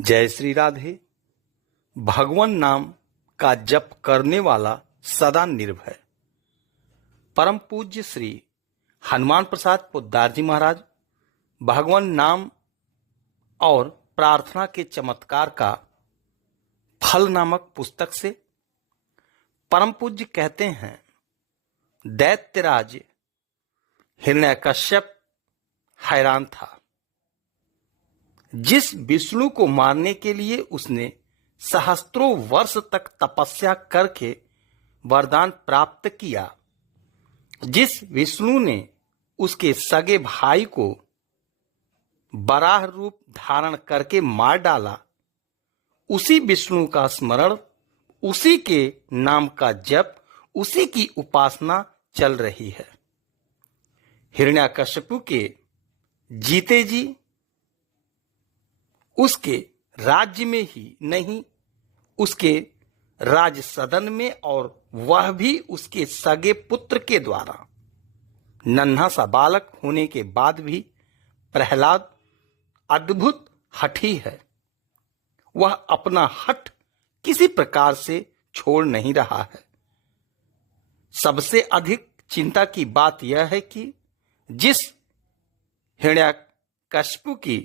जय श्री राधे। भगवान नाम का जप करने वाला सदा निर्भय। परम पूज्य श्री हनुमान प्रसाद पोद्दार जी महाराज भगवान नाम और प्रार्थना के चमत्कार का फल नामक पुस्तक से परम पूज्य कहते हैं, दैत्यराज हिरण्यकश्यप हैरान था। जिस विष्णु को मारने के लिए उसने सहस्त्रों वर्ष तक तपस्या करके वरदान प्राप्त किया, जिस विष्णु ने उसके सगे भाई को वराह रूप धारण करके मार डाला, उसी विष्णु का स्मरण, उसी के नाम का जप, उसी की उपासना चल रही है। हिरण्यकश्यप के जीते जी उसके राज्य में ही नहीं, उसके राज सदन में, और वह भी उसके सगे पुत्र के द्वारा। नन्हा सा बालक होने के बाद भी प्रहलाद अद्भुत हठी है। वह अपना हठ किसी प्रकार से छोड़ नहीं रहा है। सबसे अधिक चिंता की बात यह है कि जिस हिरण्यकश्यप की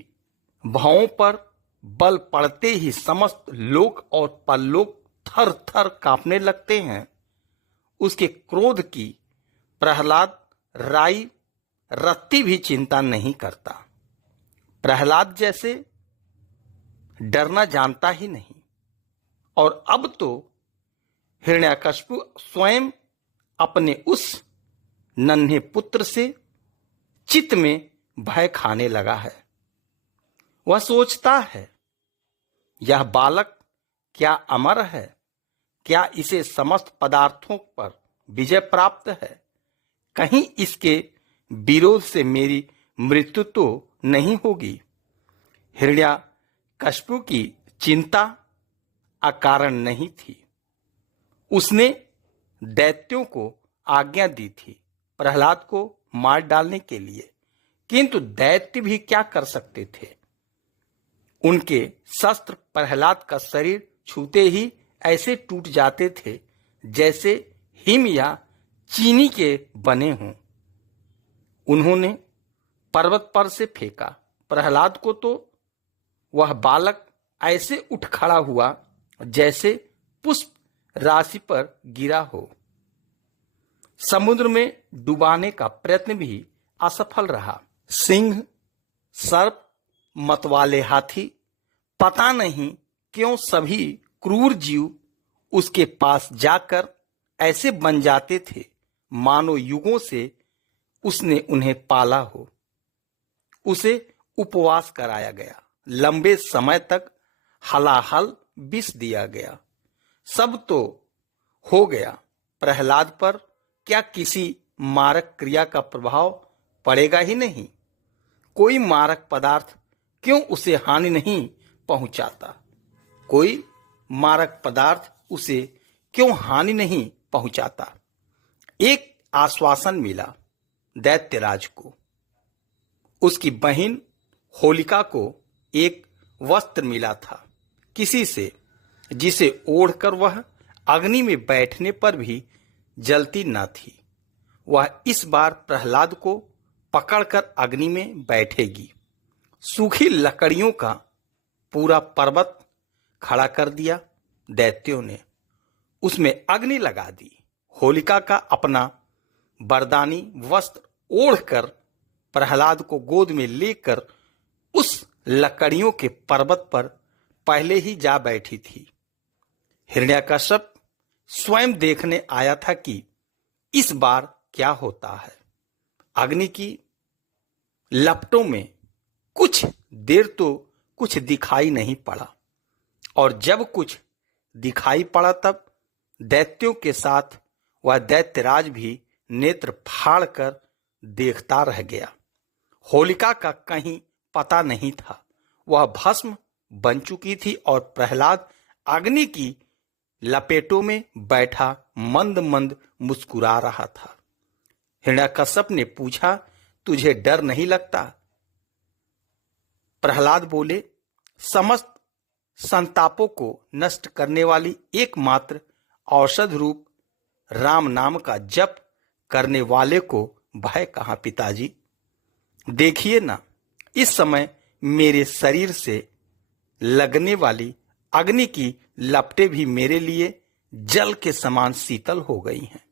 भावों पर बल पड़ते ही समस्त लोक और परलोक थर थर कांपने लगते हैं, उसके क्रोध की प्रहलाद राई रत्ती भी चिंता नहीं करता। प्रहलाद जैसे डरना जानता ही नहीं। और अब तो हिरण्यकश्यप स्वयं अपने उस नन्हे पुत्र से चित्त में भय खाने लगा है। वह सोचता है, यह बालक क्या अमर है? क्या इसे समस्त पदार्थों पर विजय प्राप्त है? कहीं इसके विरोध से मेरी मृत्यु तो नहीं होगी? हिरण्यकश्यप की चिंता अकारण नहीं थी। उसने दैत्यों को आज्ञा दी थी प्रहलाद को मार डालने के लिए, किंतु दैत्य भी क्या कर सकते थे? उनके शस्त्र प्रहलाद का शरीर छूते ही ऐसे टूट जाते थे जैसे हिम या चीनी के बने हों। उन्होंने पर्वत पर से फेंका प्रहलाद को, तो वह बालक ऐसे उठ खड़ा हुआ जैसे पुष्प राशि पर गिरा हो। समुद्र में डुबाने का प्रयत्न भी असफल रहा। सिंह, सर्प, मतवाले हाथी, पता नहीं क्यों सभी क्रूर जीव उसके पास जाकर ऐसे बन जाते थे मानो युगों से उसने उन्हें पाला हो। उसे उपवास कराया गया, लंबे समय तक हलाहल विष दिया गया। सब तो हो गया, प्रहलाद पर क्या किसी मारक क्रिया का प्रभाव पड़ेगा ही नहीं? कोई मारक पदार्थ क्यों उसे हानि नहीं पहुंचाता? कोई मारक पदार्थ उसे क्यों हानि नहीं पहुंचाता? एक आश्वासन मिला दैत्यराज को। उसकी बहन होलिका को एक वस्त्र मिला था किसी से, जिसे ओढ़कर वह अग्नि में बैठने पर भी जलती न थी। वह इस बार प्रहलाद को पकड़कर अग्नि में बैठेगी। सूखी लकड़ियों का पूरा पर्वत खड़ा कर दिया दैत्यों ने, उसमें अग्नि लगा दी। होलिका का अपना वरदानी वस्त्र ओढ़कर प्रहलाद को गोद में लेकर उस लकड़ियों के पर्वत पर पहले ही जा बैठी थी। हिरण्यकश्यप स्वयं देखने आया था कि इस बार क्या होता है। अग्नि की लपटों में कुछ देर तो कुछ दिखाई नहीं पड़ा, और जब कुछ दिखाई पड़ा तब दैत्यों के साथ वह दैत्यराज भी नेत्र फाड़ कर देखता रह गया। होलिका का कहीं पता नहीं था। वह भस्म बन चुकी थी और प्रहलाद अग्नि की लपेटों में बैठा मंद मंद मुस्कुरा रहा था। हिरण्यकश्यप ने पूछा, तुझे डर नहीं लगता? प्रहलाद बोले, समस्त संतापों को नष्ट करने वाली एकमात्र औषध रूप राम नाम का जप करने वाले को भय कहाँ पिताजी। देखिए ना, इस समय मेरे शरीर से लगने वाली अग्नि की लपटें भी मेरे लिए जल के समान शीतल हो गई हैं।